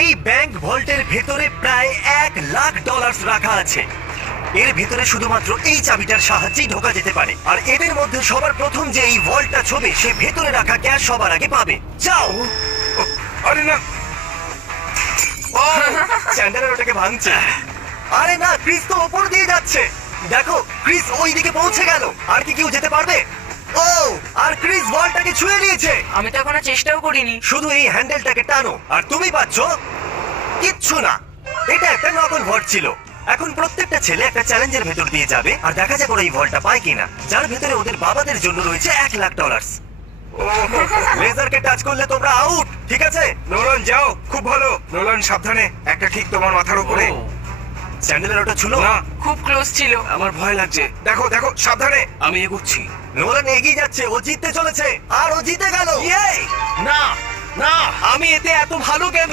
এই ব্যাংক ভল্টের ভেতরে প্রায় $1,00,000 রাখা আছে। এর ভেতরে শুধুমাত্র এই চাবিটার সাহায্যেই ঢোকা যেতে পারে, আর এদের মধ্যে সবার প্রথম যে এই ভল্টটা ছোবে সে ভেতরে রাখা ক্যাশ সবার আগে পাবে। যাও। আরে না, চ্যান্ডেলার ওটাকে ভাঙছে। আরে না, ক্রিস তো ওপর দিয়ে যাচ্ছে। দেখো, ক্রিস ওই দিকে পৌঁছে গেল। আর কি কেউ যেতে পারবে? ও, আর ক্রিস বলটাকে ছুঁয়ে নিয়েছে। আমি তো এখনো চেষ্টাও করিনি। শুধু এই হ্যান্ডেলটাকে টানো আর তুমি পাচ্ছ কিচ্ছু না। এটা একটা নকল ভল্ট ছিল। এখন প্রত্যেকটা ছেলে একটা চ্যালেঞ্জের ভেতর দিয়ে যাবে আর দেখা যাক ওরা এই ভল্টটা পায় কিনা, যার ভেতরে ওদের বাবাদের জন্য রয়েছে $1,00,000। লেজারকে টাচ করলে তোমরা আউট, ঠিক আছে? নোলান যাও, খুব ভালো। নোলান সাবধানে, একটা ঠিক তোমার মাথার উপরে। চ্যান্ডেলার ওটা ছিল না, খুব ক্লোজ ছিল। আমার ভয় লাগছে। দেখো দেখো, সাবধানে। আমি এগোচ্ছি। নোলান এগিয়ে যাচ্ছে, ও জিততে চলেছে আর ও জিতে গেল। না না, আমি এতে এত ভালো কেন?